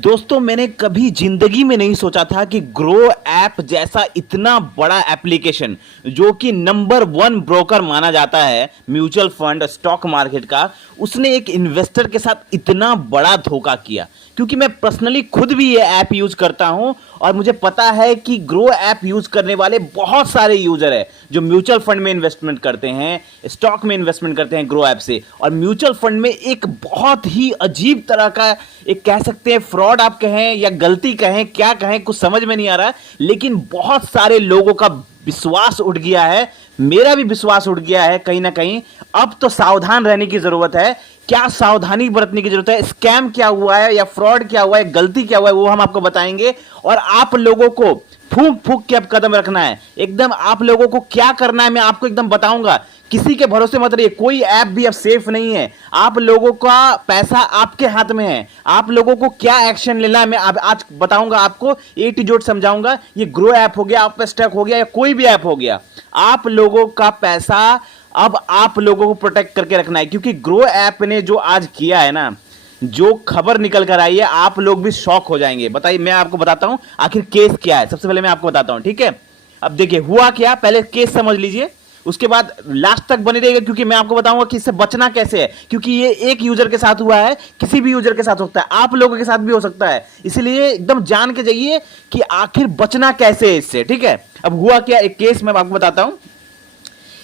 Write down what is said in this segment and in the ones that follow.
दोस्तों मैंने कभी जिंदगी में नहीं सोचा था कि ग्रो ऐप जैसा इतना बड़ा एप्लीकेशन जो कि नंबर वन ब्रोकर माना जाता है म्यूचुअल फंड स्टॉक मार्केट का, उसने एक इन्वेस्टर के साथ इतना बड़ा धोखा किया। क्योंकि मैं पर्सनली खुद भी ये ऐप यूज करता हूं और मुझे पता है कि ग्रो ऐप यूज करने वाले बहुत सारे यूजर है जो म्यूचुअल फंड में इन्वेस्टमेंट करते हैं, स्टॉक में इन्वेस्टमेंट करते हैं ग्रो ऐप से। और म्यूचुअल फंड में एक बहुत ही अजीब तरह का एक कह सकते हैं फ्रॉड आप कहें या गलती कहें क्या कहें कुछ समझ में नहीं आ रहा, लेकिन बहुत सारे लोगों का विश्वास उठ गया है, मेरा भी विश्वास उठ गया है कहीं ना कहीं। अब तो सावधान रहने की जरूरत है। क्या सावधानी बरतने की जरूरत है, स्कैम क्या हुआ है या फ्रॉड क्या हुआ है, गलती क्या हुआ है, वो हम आपको बताएंगे। और आप लोगों को फूंक फूंक के अब कदम रखना है, एकदम आप लोगों को क्या करना है मैं आपको एकदम बताऊंगा। किसी के भरोसे मत रहिए, कोई ऐप भी अब सेफ नहीं है। आप लोगों का पैसा आपके हाथ में है, आप लोगों को क्या एक्शन लेना है मैं आज बताऊंगा आपको, ए टू जेड समझाऊंगा। ये ग्रो ऐप हो गया, आप स्टॉक हो गया या कोई भी ऐप हो गया, आप लोगों का पैसा अब आप लोगों को प्रोटेक्ट करके रखना है। क्योंकि ग्रो ऐप ने जो आज किया है ना, जो खबर निकल कर आई है, आप लोग भी शॉक हो जाएंगे। बताइए, मैं आपको बताता हूं आखिर केस क्या है। सबसे पहले मैं आपको बताता हूं, ठीक है। अब देखिए हुआ क्या, पहले केस समझ लीजिए, उसके बाद लास्ट तक बने रहेगा क्योंकि मैं आपको बताऊंगा कि इससे बचना कैसे है। क्योंकि ये एक यूजर के साथ हुआ है, किसी भी यूजर के साथ हो सकता है, आप लोगों के साथ भी हो सकता है, इसलिए एकदम जान के जाइए कि आखिर बचना कैसे है इससे, ठीक है। अब हुआ क्या, एक केस मैं आपको बताता हूं।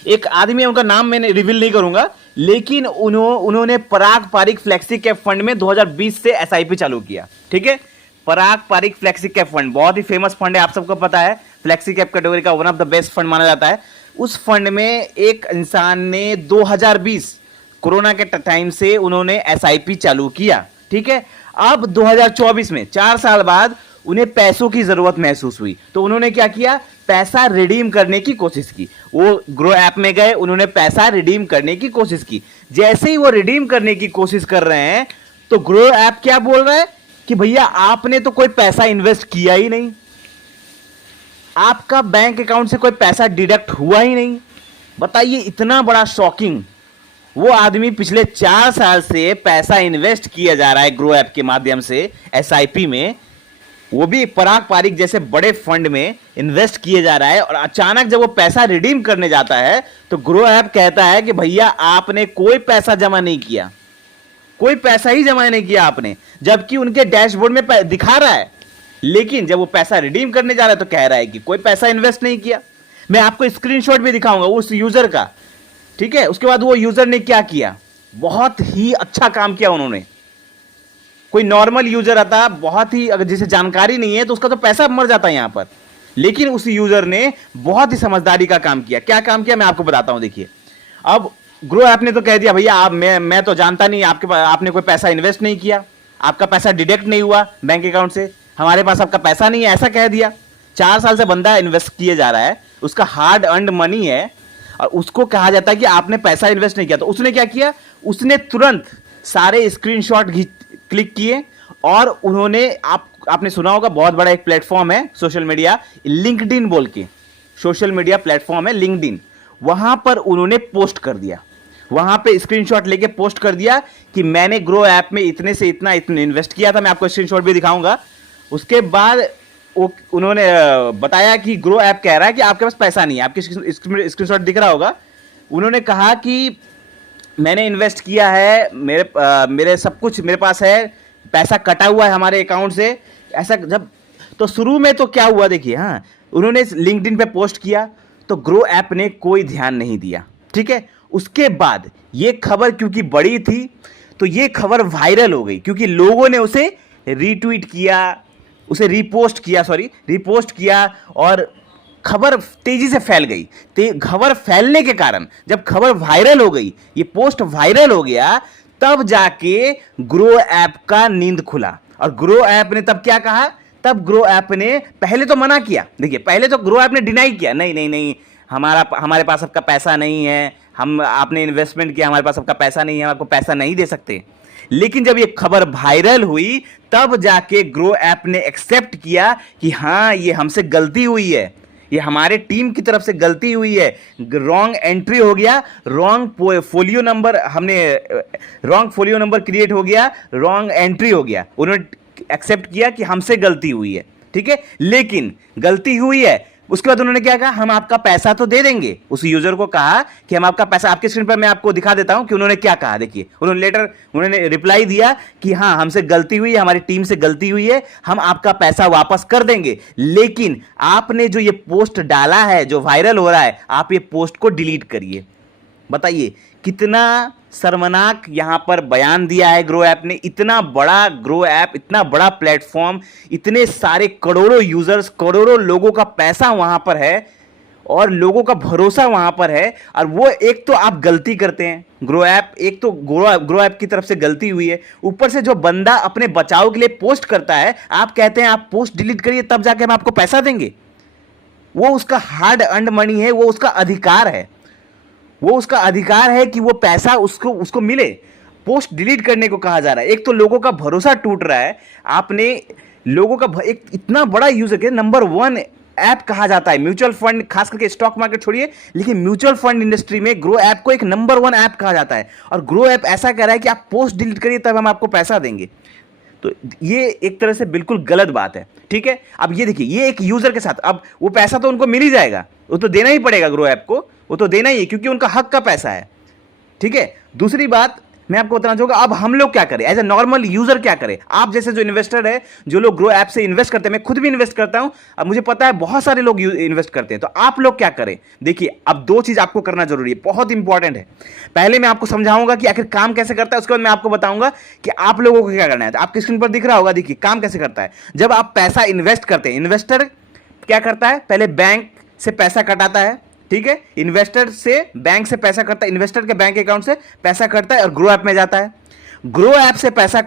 एक आदमी है, उनका नाम मैंने रिवील नहीं करूंगा, लेकिन उन्होंने पराग पारिक फ्लेक्सी कैप फंड में 2020 से एसआईपी चालू किया, ठीक है। पराग पारिक फ्लेक्सी कैप फंड बहुत ही फेमस फंड है, आप सबको पता है, फ्लेक्सी कैप कैटेगरी का one of the best fund माना जाता है। उस फंड में एक इंसान ने 2020 कोरोना के टाइम से उन्होंने एसआईपी चालू किया, ठीक है। अब 2024 में 4 साल बाद उन्हें पैसों की जरूरत महसूस हुई, तो उन्होंने क्या किया, पैसा रिडीम करने की कोशिश की। वो ग्रो ऐप में गए, उन्होंने पैसा रिडीम करने की कोशिश की। जैसे ही वो रिडीम करने की कोशिश कर रहे हैं तो ग्रो ऐप क्या बोल रहा है कि भैया आपने तो कोई पैसा इन्वेस्ट किया ही नहीं, आपका बैंक अकाउंट से कोई पैसा डिडक्ट हुआ ही नहीं। बताइए, इतना बड़ा शॉकिंग। वो आदमी पिछले 4 साल से पैसा इन्वेस्ट किया जा रहा है ग्रो ऐप के माध्यम से एसआईपी में, वो भी पराग पारिक जैसे बड़े फंड में इन्वेस्ट किए जा रहा है। और अचानक जब वो पैसा रिडीम करने जाता है तो ग्रो ऐप कहता है कि भैया आपने कोई पैसा जमा नहीं किया, कोई पैसा ही जमा नहीं किया आपने, जबकि उनके डैशबोर्ड में दिखा रहा है। लेकिन जब वो पैसा रिडीम करने जा रहा है तो कह रहा है कि कोई पैसा इन्वेस्ट नहीं किया। मैं आपको स्क्रीनशॉट भी दिखाऊंगा उस यूजर का, ठीक है। उसके बाद वो यूजर ने क्या किया, बहुत ही अच्छा काम किया उन्होंने। कोई नॉर्मल यूजर आता, बहुत ही अगर जिसे जानकारी नहीं है तो उसका तो पैसा मर जाता है यहां पर, लेकिन उस यूजर ने बहुत ही समझदारी का काम किया। क्या काम किया मैं आपको बताता हूं, देखिए। अब ग्रो ऐप ने तो कह दिया भैया आप मैं तो जानता नहीं, आपने कोई पैसा इन्वेस्ट नहीं किया, आपका पैसा डिडक्ट नहीं हुआ बैंक अकाउंट से, हमारे पास आपका पैसा नहीं है, ऐसा कह दिया। 4 साल से बंदा इन्वेस्ट किए जा रहा है, उसका हार्ड अर्नड मनी है और उसको कहा जाता है कि आपने पैसा इन्वेस्ट नहीं किया। तो उसने क्या किया, उसने तुरंत सारे स्क्रीनशॉट क्लिक किए और उन्होंने आपने सुना होगा बहुत बड़ा एक प्लेटफॉर्म है सोशल मीडिया, लिंक्डइन बोल के सोशल मीडिया प्लेटफॉर्म है लिंक्डइन, वहां पर उन्होंने पोस्ट कर दिया, वहां पे स्क्रीनशॉट लेके पोस्ट कर दिया कि मैंने ग्रो ऐप में इतने से इतना इन्वेस्ट किया था। मैं आपको स्क्रीनशॉट भी दिखाऊंगा। उसके बाद उन्होंने बताया कि ग्रो ऐप कह रहा है कि आपके पास पैसा नहीं है, आपके स्क्रीनशॉट दिख रहा होगा। उन्होंने कहा कि मैंने इन्वेस्ट किया है, मेरे सब कुछ मेरे पास है, पैसा कटा हुआ है हमारे अकाउंट से, ऐसा। जब तो शुरू में तो क्या हुआ देखिए, हाँ उन्होंने लिंक्डइन पे पोस्ट किया तो ग्रो ऐप ने कोई ध्यान नहीं दिया, ठीक है। उसके बाद ये खबर क्योंकि बड़ी थी तो ये खबर वायरल हो गई, क्योंकि लोगों ने उसे रीट्वीट किया, उसे रिपोस्ट किया और खबर तेजी से फैल गई। खबर फैलने के कारण जब खबर वायरल हो गई, ये पोस्ट वायरल हो गया, तब जाके ग्रो ऐप का नींद खुला। और ग्रो ऐप ने तब क्या कहा, तब ग्रो ऐप ने पहले तो मना किया, देखिए पहले तो ग्रो ऐप ने डिनाई किया, नहीं नहीं नहीं, हमारे पास आपका पैसा नहीं है, आपने इन्वेस्टमेंट किया, हमारे पास आपका पैसा नहीं है, हम आपको पैसा नहीं दे सकते। लेकिन जब ये खबर वायरल हुई तब जाके ग्रो ऐप ने एक्सेप्ट किया कि हाँ ये हमसे गलती हुई है, ये हमारे टीम की तरफ से गलती हुई है, रॉन्ग एंट्री हो गया, रॉन्ग फोलियो नंबर क्रिएट हो गया, रॉन्ग एंट्री हो गया। उन्होंने एक्सेप्ट किया कि हमसे गलती हुई है, ठीक है, लेकिन गलती हुई है, उसके बाद उन्होंने क्या कहा, हम आपका पैसा तो दे देंगे। उस यूजर को कहा कि हम आपका पैसा, आपके स्क्रीन पर मैं आपको दिखा देता हूं कि उन्होंने क्या कहा। देखिए, उन्होंने रिप्लाई दिया कि हाँ, हमसे गलती हुई है, हमारी टीम से गलती हुई है, हम आपका पैसा वापस कर देंगे, लेकिन आपने जो ये पोस्ट डाला है जो वायरल हो रहा है, आप ये पोस्ट को डिलीट करिए। बताइए कितना शर्मनाक यहां पर बयान दिया है ग्रो ऐप ने। इतना बड़ा ग्रो ऐप, इतना बड़ा प्लेटफॉर्म, इतने सारे करोड़ों यूजर्स, करोड़ों लोगों का पैसा वहां पर है और लोगों का भरोसा वहां पर है, और वो एक तो आप गलती करते हैं ग्रो ऐप, एक तो ग्रो ऐप की तरफ से गलती हुई है, ऊपर से जो बंदा अपने बचाव के लिए पोस्ट करता है, आप कहते हैं आप पोस्ट डिलीट करिए तब जाके हम आपको पैसा देंगे। वो उसका हार्ड अर्न्ड मनी है, वो उसका अधिकार है, वो उसका अधिकार है कि वो पैसा उसको मिले। पोस्ट डिलीट करने को कहा जा रहा है। एक तो लोगों का भरोसा टूट रहा है, आपने लोगों का एक इतना बड़ा यूजर के नंबर 1 ऐप कहा जाता है म्यूचुअल फंड, खास करके स्टॉक मार्केट छोड़िए, लेकिन म्यूचुअल फंड इंडस्ट्री में ग्रो ऐप को एक नंबर 1 ऐप कहा जाता है, और ग्रो ऐप ऐसा कह रहा है कि आप पोस्ट डिलीट करिए तब हम आपको पैसा देंगे। तो ये एक तरह से बिल्कुल गलत बात है, ठीक है। अब ये देखिए, ये एक यूजर के साथ, अब वो पैसा तो उनको मिल ही जाएगा, वो तो देना ही पड़ेगा ग्रो ऐप को, वो तो देना ही है क्योंकि उनका हक का पैसा है, ठीक है। दूसरी बात मैं आपको बताना चाहूंगा, अब हम लोग क्या करें, एज ए नॉर्मल यूजर क्या करें। आप जैसे जो इन्वेस्टर है, जो लोग ग्रो ऐप से इन्वेस्ट करते हैं, मैं खुद भी इन्वेस्ट करता हूं, अब मुझे पता है बहुत सारे लोग इन्वेस्ट करते हैं, तो आप लोग क्या करें। देखिए, अब 2 चीज आपको करना जरूरी है, बहुत इंपॉर्टेंट है। पहले मैं आपको समझाऊंगा कि आखिर काम कैसे करता है, उसके बाद मैं आपको बताऊंगा कि आप लोगों को क्या करना है। तो आपकी स्क्रीन पर दिख रहा होगा, देखिए काम कैसे करता है। जब आप पैसा इन्वेस्ट करते हैं, इन्वेस्टर क्या करता है, पहले बैंक से पैसा कटाता है, ठीक है, इन्वेस्टर से बैंक से पैसा करता है, इन्वेस्टर के बैंक अकाउंट से पैसा करता है और ग्रो ऐप में जाता है। ग्रो ऐप से पैसा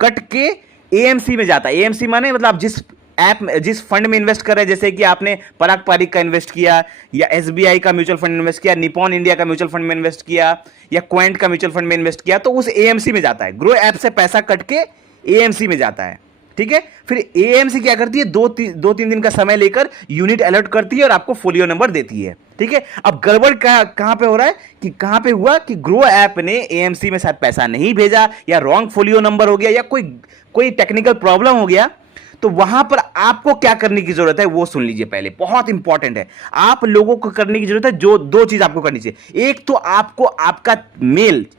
कट के एएमसी में जाता है। एएमसी माने मतलब जिस ऐप में, जिस फंड में इन्वेस्ट कर रहे हैं, जैसे कि आपने पराग पारिक का इन्वेस्ट किया, या एसबीआई का म्यूचुअल फंड इन्वेस्ट किया, निपॉन इंडिया का म्यूचुअल फंड में इन्वेस्ट किया, या क्वांट का म्यूचुअल फंड में इन्वेस्ट किया, तो उस एएमसी में जाता है। ग्रो ऐप से पैसा कट के एएमसी में जाता है, ठीक है। फिर एएमसी क्या करती है, 2-3 दिन का समय लेकर यूनिट अलर्ट करती है और आपको फोलियो नंबर देती है, ठीक है। अब गड़बड़ कहां पे हो रहा है, कि कहां पे हुआ कि ग्रो ऐप ने एएमसी में शायद पैसा नहीं भेजा, या रॉन्ग फोलियो नंबर हो गया, या कोई टेक्निकल प्रॉब्लम हो गया, तो वहां पर आपको क्या करने की जरूरत है वो सुन लीजिए पहले, बहुत इंपॉर्टेंट है। आप लोगों को करने की जरूरत है, जो 2 चीज आपको करनी चाहिए। एक तो आपको आपका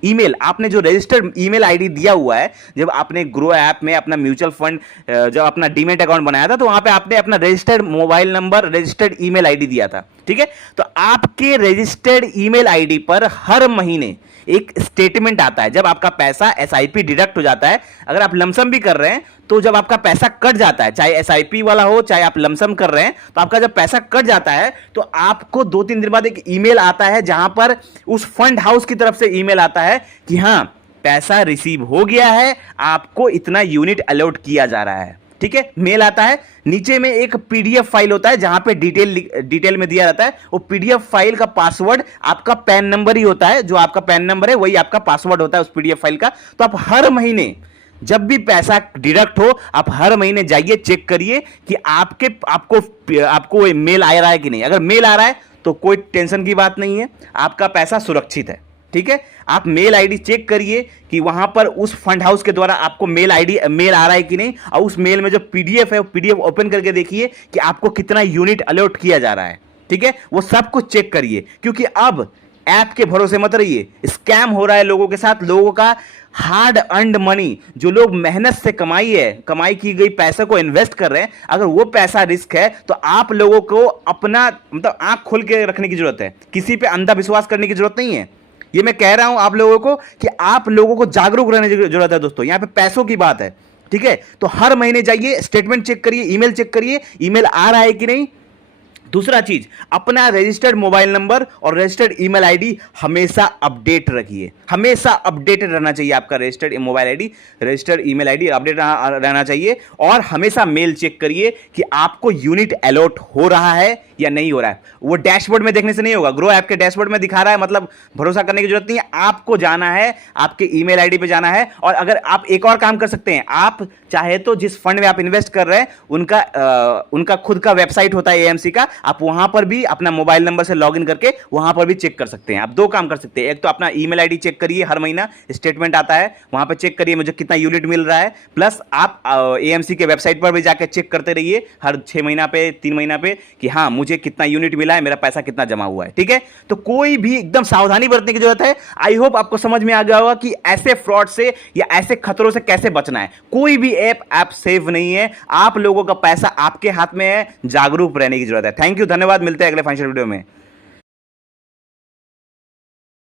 ईमेल, आपने जो रजिस्टर्ड ईमेल आईडी दिया हुआ है, जब आपने ग्रो ऐप में अपना म्यूचुअल फंड, जब अपना डीमेट अकाउंट बनाया था, तो वहां पे आपने अपना registered mobile number, registered email ID दिया था, ठीक है। तो आपके रजिस्टर्ड ईमेल आईडी पर हर महीने एक स्टेटमेंट आता है। जब आपका पैसा एसआईपी डिडक्ट हो जाता है, अगर आप लमसम भी कर रहे हैं, तो जब आपका पैसा कट जाता है, चाहे एसआईपी वाला हो, चाहे आप लमसम कर रहे हैं, तो आपका जब पैसा कट जाता है, तो आपको 2-3 दिन बाद एक ईमेल आता है, जहां पर उस फंड हाउस की तरफ से ईमेल आता है कि हां, पैसा रिसीव हो गया है, आपको इतना यूनिट अलॉट किया जा रहा है, ठीक है। मेल आता है, नीचे में एक पीडीएफ फाइल होता है जहां पे डिटेल में दिया रहता है। वो पीडीएफ फाइल का पासवर्ड आपका पैन नंबर ही होता है, जो आपका पैन नंबर है वही आपका पासवर्ड होता है उस पीडीएफ फाइल का। तो आप हर महीने जब भी पैसा डिडक्ट हो, आप हर महीने जाइए, चेक करिए कि आपको मेल आ रहा है कि नहीं। अगर मेल आ रहा है तो कोई टेंशन की बात नहीं है, आपका पैसा सुरक्षित है, ठीक है। आप मेल आईडी चेक करिए कि वहां पर उस फंड हाउस के द्वारा आपको मेल आ रहा है कि नहीं, और उस मेल में जो पीडीएफ है, वो पीडीएफ ओपन करके देखिए कि आपको कितना यूनिट अलॉट किया जा रहा है, ठीक है। वो सब कुछ चेक करिए, क्योंकि अब ऐप के भरोसे मत रहिए, स्कैम हो रहा है लोगों के साथ। लोगों का हार्ड अर्न्ड मनी, जो लोग मेहनत से कमाई की गई पैसे को इन्वेस्ट कर रहे हैं, अगर वो पैसा रिस्क है, तो आप लोगों को अपना मतलब आंख खोल के रखने की जरूरत है, किसी पे अंधा विश्वास करने की जरूरत नहीं है। ये मैं कह रहा हूं आप लोगों को कि आप लोगों को जागरूक रहने की जरूरत है दोस्तों। यहां पे पैसों की बात है, ठीक है। तो हर महीने जाइए, स्टेटमेंट चेक करिए, ईमेल चेक करिए, ईमेल आ रहा है कि नहीं। दूसरा चीज, अपना रजिस्टर्ड मोबाइल नंबर और रजिस्टर्ड ईमेल आईडी हमेशा अपडेट रखिए। हमेशा अपडेटेड रहना चाहिए आपका registered mobile ID, registered email ID update रहना चाहिए। और हमेशा मेल चेक करिए कि आपको यूनिट अलॉट हो रहा है या नहीं हो रहा है। वो डैशबोर्ड में देखने से नहीं होगा, ग्रो ऐप के डैशबोर्ड में दिखा रहा है, मतलब भरोसा करने की जरूरत नहीं है। आपको जाना है, आपके ईमेल आईडी पे जाना है, और अगर आप एक और काम कर सकते हैं, आप चाहे तो जिस फंड में आप इन्वेस्ट कर रहे हैं उनका खुद का वेबसाइट होता है एएमसी का, आप वहां पर भी अपना मोबाइल नंबर से लॉगिन करके वहां पर भी चेक कर सकते हैं। आप दो काम कर सकते हैं, एक तो अपना ईमेल आईडी चेक करिए, हर महीना स्टेटमेंट आता है वहां पर चेक करिए मुझे कितना यूनिट मिल रहा है, प्लस आप एएमसी के वेबसाइट पर भी जाकर चेक करते रहिए हर 6 महीना पे 3 महीना पे कि हाँ मुझे कितना यूनिट मिला है, मेरा पैसा कितना जमा हुआ है। ठीक है, तो कोई भी एकदम सावधानी बरतने की जरूरत है। आई होप आपको समझ में आ गया होगा कि ऐसे फ्रॉड से या ऐसे खतरों से कैसे बचना है। कोई भी ऐप सेफ नहीं है, आप लोगों का पैसा आपके हाथ में है, जागरूक रहने की जरूरत है। थैंक यू, धन्यवाद, मिलते हैं अगले फाइनेंशियल वीडियो में।